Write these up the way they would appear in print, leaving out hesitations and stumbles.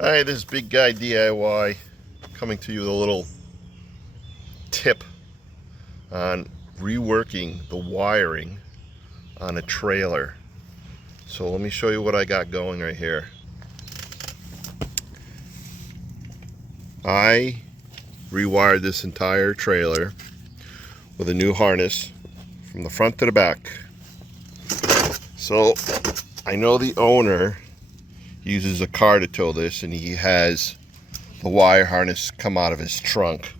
Hi, this is Big Guy DIY coming to you with a little tip on reworking the wiring on a trailer. So let me show you what I got going right here. I rewired this entire trailer with a new harness from the front to the back. So I know the owner uses a car to tow this, and he has the wire harness come out of his trunk.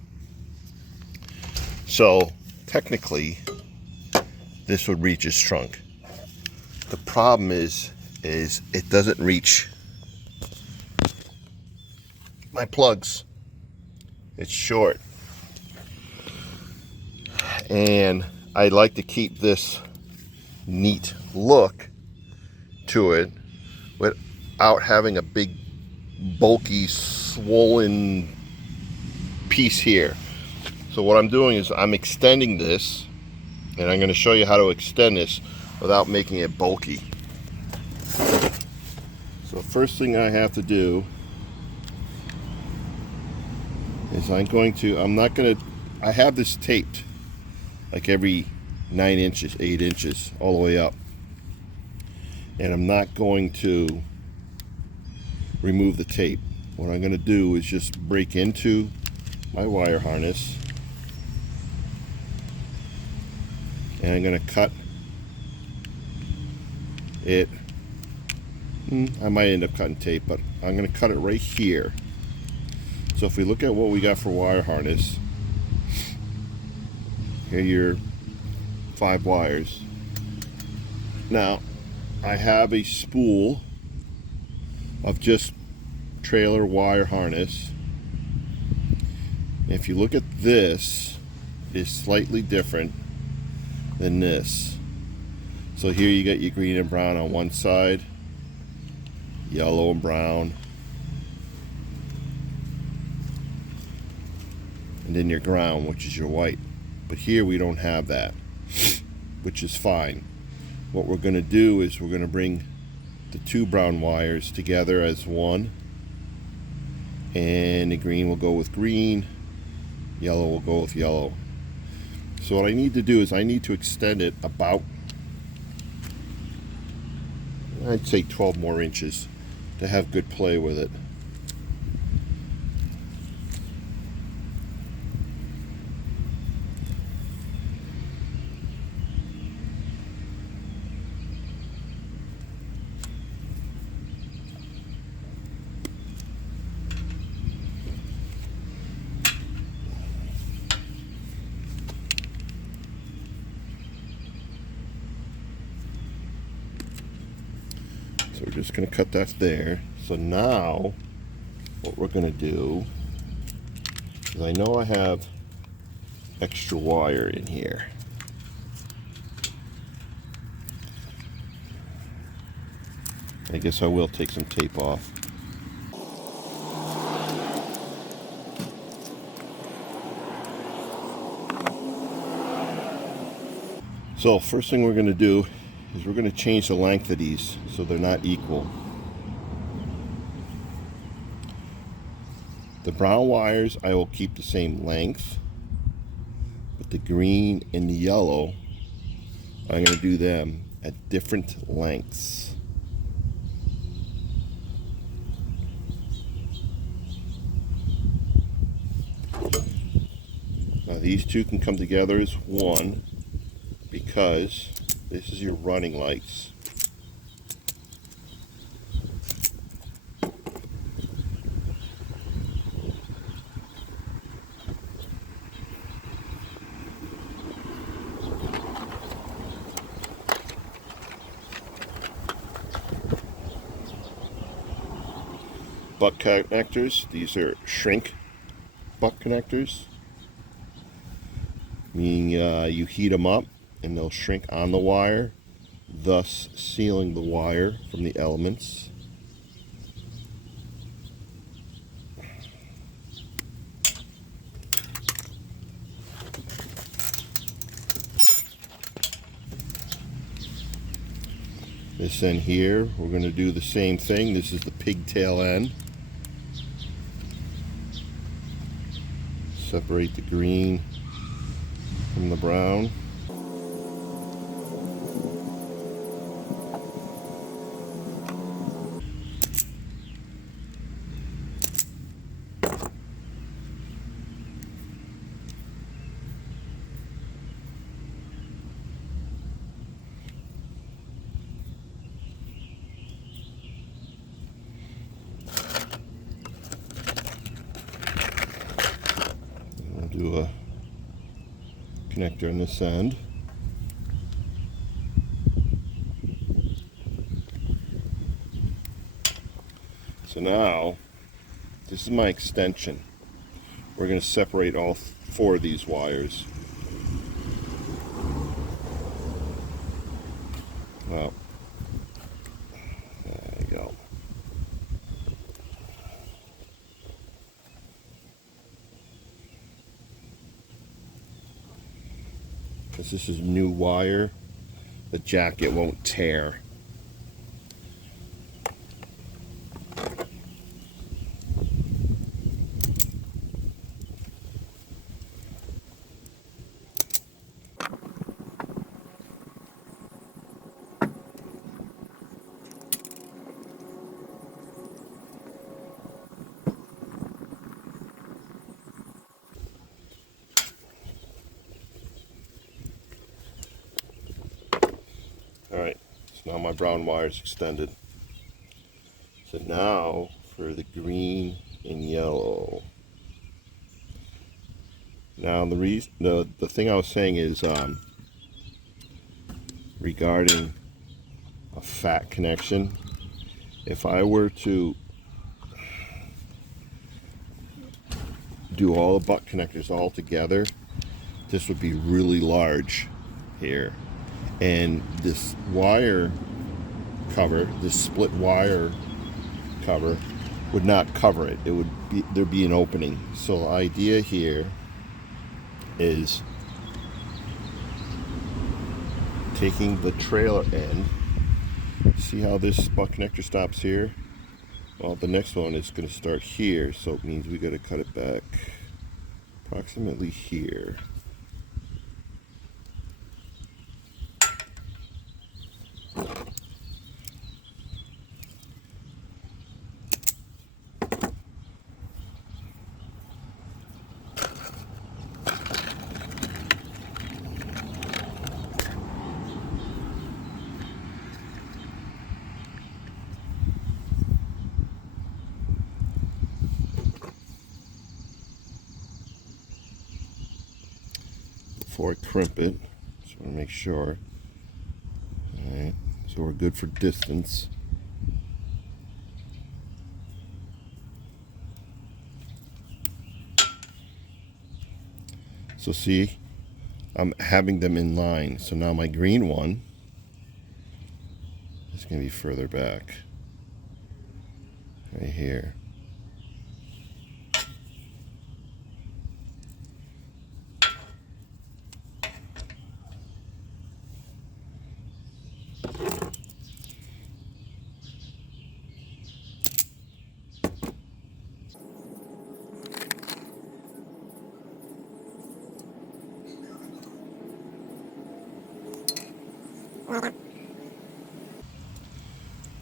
So technically this would reach his trunk. The problem is it doesn't reach my plugs. It's short, and I like to keep this neat look to it without having a big bulky swollen piece here. So what I'm doing is I'm extending this, and I'm going to show you how to extend this without making it bulky. So first thing I have to do is I have this taped like every 9 inches, 8 inches, all the way up. And I'm not going to remove the tape. What I'm going to do is just break into my wire harness, and I'm going to cut it. I might end up cutting tape, but I'm going to cut it right here. So if we look at what we got for wire harness, here are your 5 wires. Now I have a spool of just trailer wire harness. If you look at this, it's slightly different than this. So here you got your green and brown on one side, yellow and brown, and then your ground, which is your white. But here we don't have that, which is fine. What we're going to do is we're going to bring the 2 brown wires together as one, and the green will go with green, yellow will go with yellow. So what I need to do is I need to extend it about, I'd say 12 more inches to have good play with it. So we're just going to cut that there. So now what we're going to do is, I know I have extra wire in here. I guess I will take some tape off. So first thing we're going to do is we're going to change the length of these so they're not equal. The brown wires I will keep the same length, but the green and the yellow, I'm going to do them at different lengths. Now these two can come together as one, because this is your running lights. Butt connectors, these are shrink butt connectors, meaning you heat them up and they'll shrink on the wire, thus sealing the wire from the elements. This end here, we're going to do the same thing. This is the pigtail end. separate the green from the brown. We'll do a connector in this end. So now, this is my extension. We're going to separate all 4 of these wires. Well, there you go. Because this is new wire, the jacket won't tear. Alright, so now my brown wire is extended. So now for the green and yellow. Now the thing I was saying is regarding a fat connection. If I were to do all the butt connectors all together, this would be really large here. And this wire cover, this split wire cover, would not cover it. It would be, there'd be an opening. So the idea here is taking the trailer end. See how this butt connector stops here? Well, the next one is going to start here, so it means we got to cut it back approximately here. Before I crimp it, just want to make sure. Alright, so we're good for distance. So see, I'm having them in line. So now my green one is going to be further back. Right here.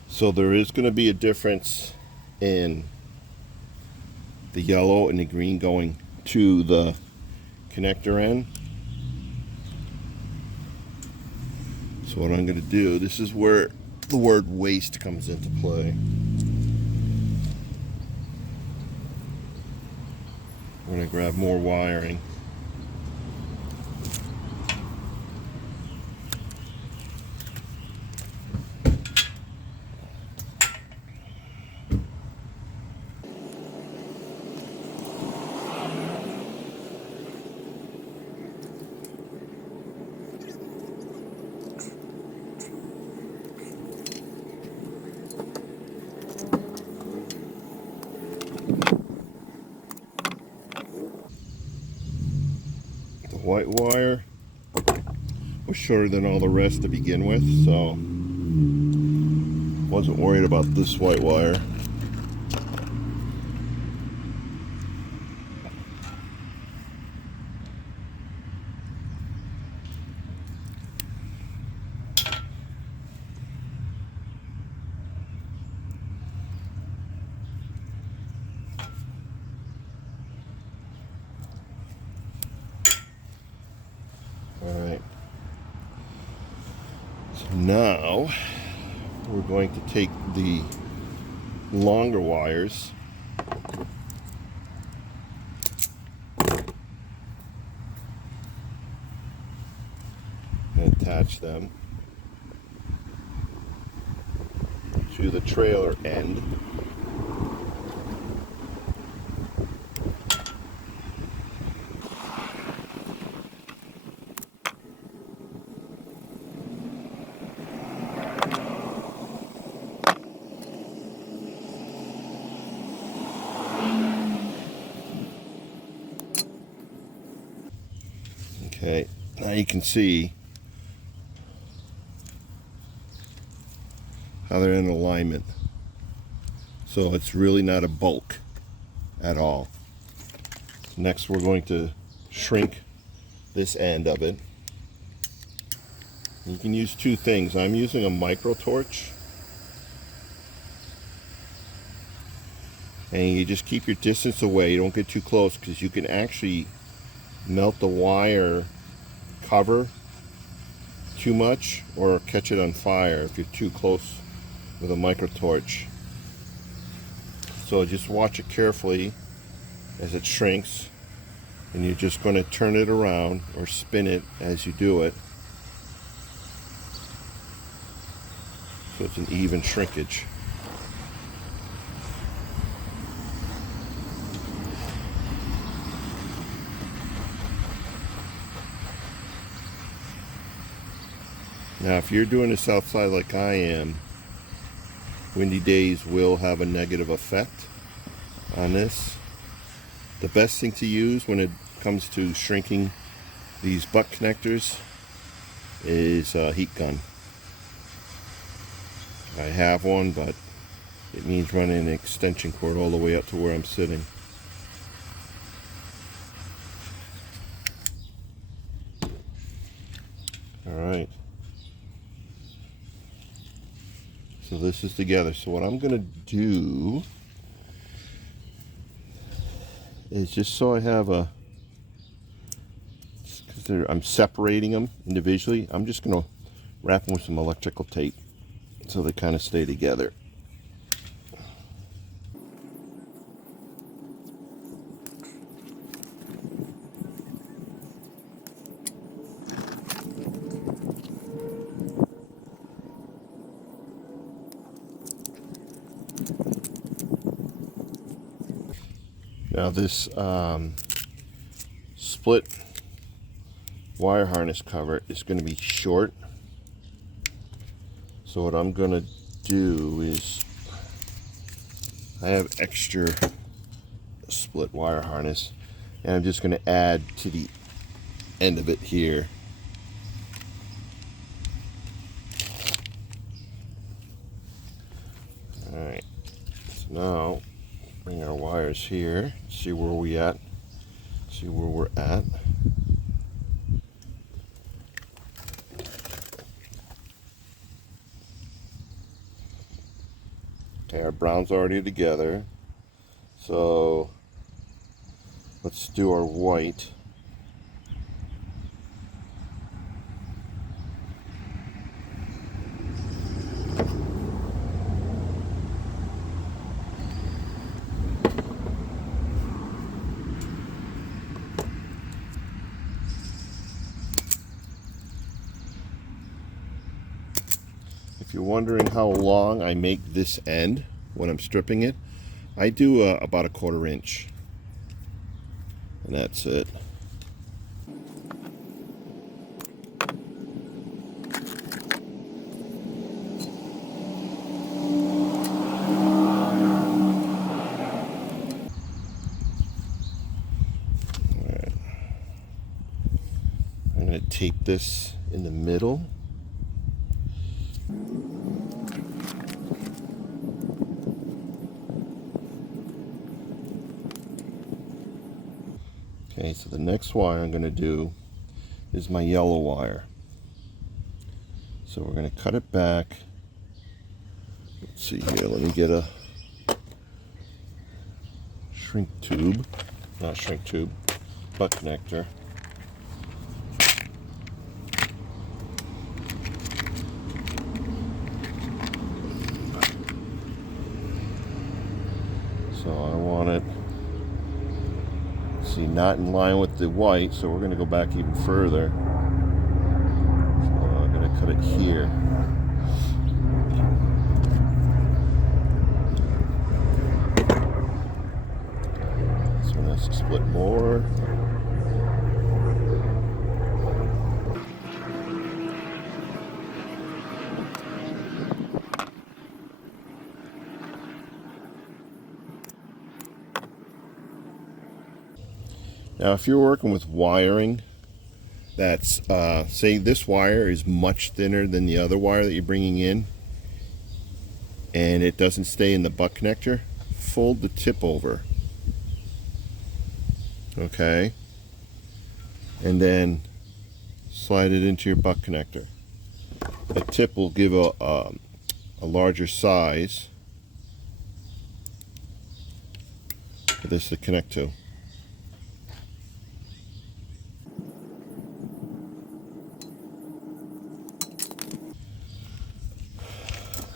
So there is going to be a difference in the yellow and the green going to the connector end. So what I'm going to do, this is where the word waste comes into play. We're going to grab more wiring. White wire was shorter than all the rest to begin with, so wasn't worried about this white wire. Now we're going to take the longer wires and attach them to the trailer end. Okay, now you can see how they're in alignment. So it's really not a bulk at all. Next we're going to shrink this end of it. You can use two things. I'm using a micro torch. And you just keep your distance away. You don't get too close because you can actually melt the wire cover too much or catch it on fire if you're too close with a micro torch. So just watch it carefully as it shrinks, and you're just going to turn it around or spin it as you do it so it's an even shrinkage. Now if you're doing this outside like I am, windy days will have a negative effect on this. The best thing to use when it comes to shrinking these butt connectors is a heat gun. I have one, but it means running an extension cord all the way up to where I'm sitting. Alright. So this is together. So what I'm going to do is, just so I have a, because I'm separating them individually, I'm just going to wrap them with some electrical tape so they kind of stay together. Now this split wire harness cover is going to be short. So what I'm going to do is, I have extra split wire harness, and I'm just going to add to the end of it here. Alright, so now bring our wires here, see where we're at. Okay, our brown's already together, so let's do our white. If you're wondering how long I make this end when I'm stripping it, I do about 1/4 inch, and that's it. Alright. I'm going to tape this in the middle. Okay, so the next wire I'm going to do is my yellow wire. So we're going to cut it back. Let's see here, let me get a shrink tube, not shrink tube, butt connector. So I want it, see, not in line with the white, so we're going to go back even further. So I'm going to cut it here. This one has to split more. Now, if you're working with wiring, that's, say this wire is much thinner than the other wire that you're bringing in, and it doesn't stay in the butt connector, fold the tip over, okay, and then slide it into your butt connector. The tip will give a larger size for this to connect to.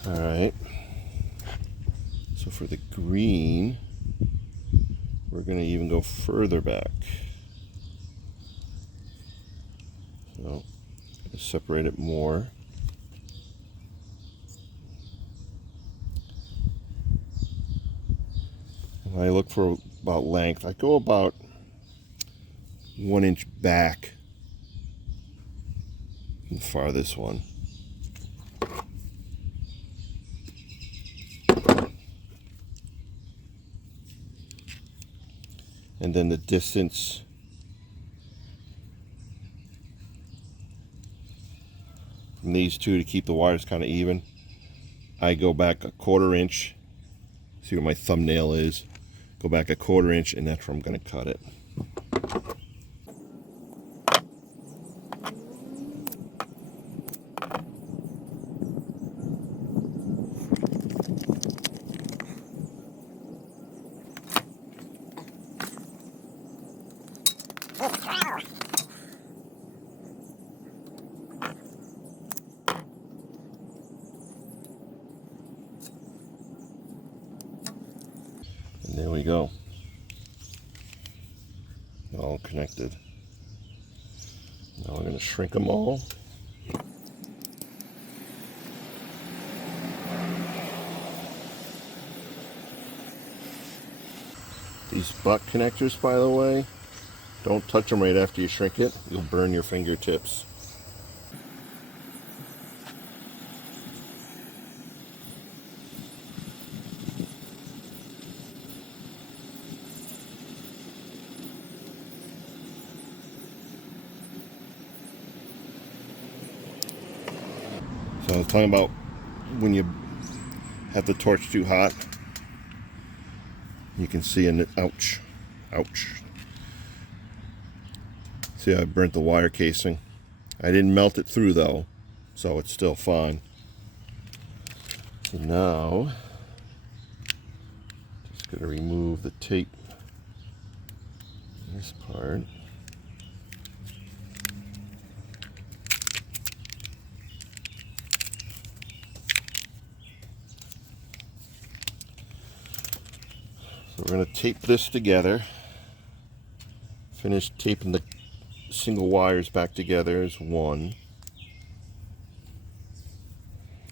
Alright, so for the green, we're going to even go further back. So, separate it more. When I look for about length, I go about 1 inch back from the farthest one. And then the distance from these two to keep the wires kind of even, I go back a 1/4 inch. See where my thumbnail is? Go back a 1/4 inch, and that's where I'm going to cut it. And there we go. All connected. Now we're going to shrink them all. These butt connectors, by the way, don't touch them right after you shrink it. You'll burn your fingertips. So I was talking about when you have the torch too hot, you can see in it, ouch, ouch. See, I burnt the wire casing. I didn't melt it through though, so it's still fine. So now, just gonna remove the tape, this part. So we're going to tape this together. Finish taping the single wires back together as one.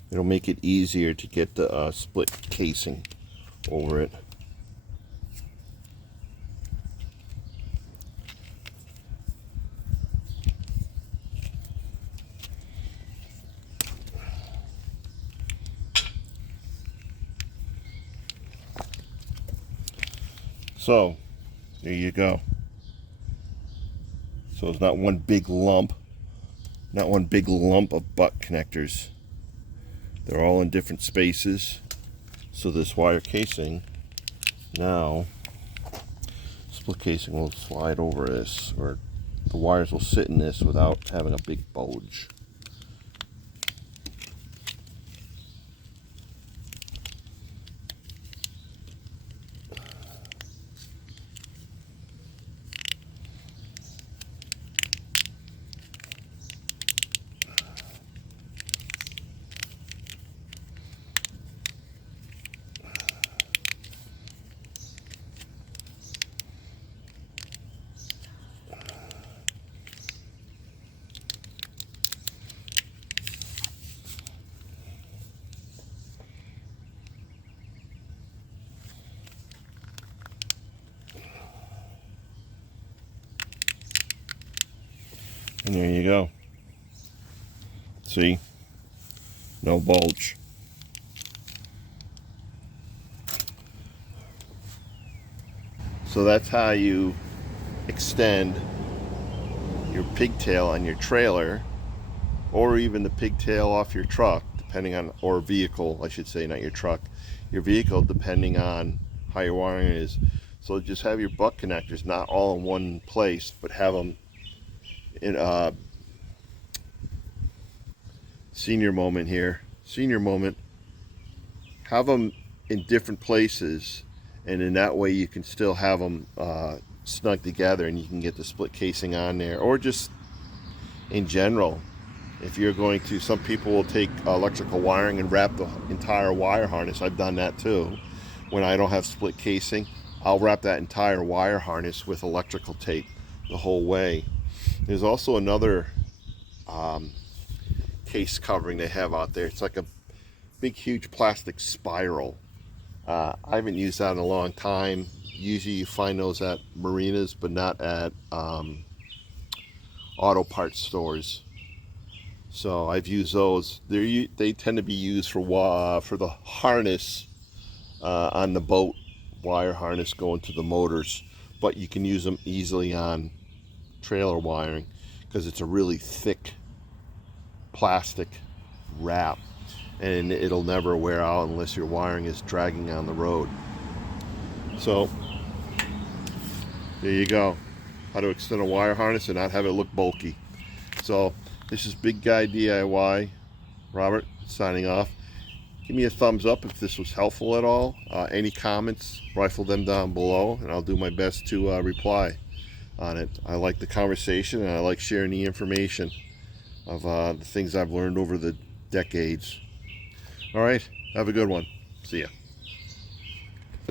It'll make it easier to get the split casing over it. So, there you go. So it's not one big lump, of butt connectors. They're all in different spaces. So this wire casing, now, split casing will slide over this, or the wires will sit in this without having a big bulge. And there you go. See? No bulge. So that's how you extend your pigtail on your trailer, or even the pigtail off your truck, depending on, or vehicle, I should say, not your truck, your vehicle, depending on how your wiring is. So just have your butt connectors not all in one place, but have them in senior moment here. Senior moment. Have them in different places, and in that way you can still have them snug together, and you can get the split casing on there. Or just in general, if you're going to, some people will take electrical wiring and wrap the entire wire harness. I've done that too. When I don't have split casing, I'll wrap that entire wire harness with electrical tape the whole way. There's also another case covering they have out there. It's like a big huge plastic spiral. I haven't used that in a long time. Usually you find those at marinas, but not at auto parts stores. So I've used those. They tend to be used for the harness on the boat, wire harness going to the motors, but you can use them easily on trailer wiring because it's a really thick plastic wrap, and it'll never wear out unless your wiring is dragging on the road. So there you go, how to extend a wire harness and not have it look bulky. So this is Big Guy DIY. Robert signing off. Give me a thumbs up if this was helpful at all. Any comments, rifle them down below, and I'll do my best to reply on it. I like the conversation, and I like sharing the information of the things I've learned over the decades. All right, have a good one. See ya.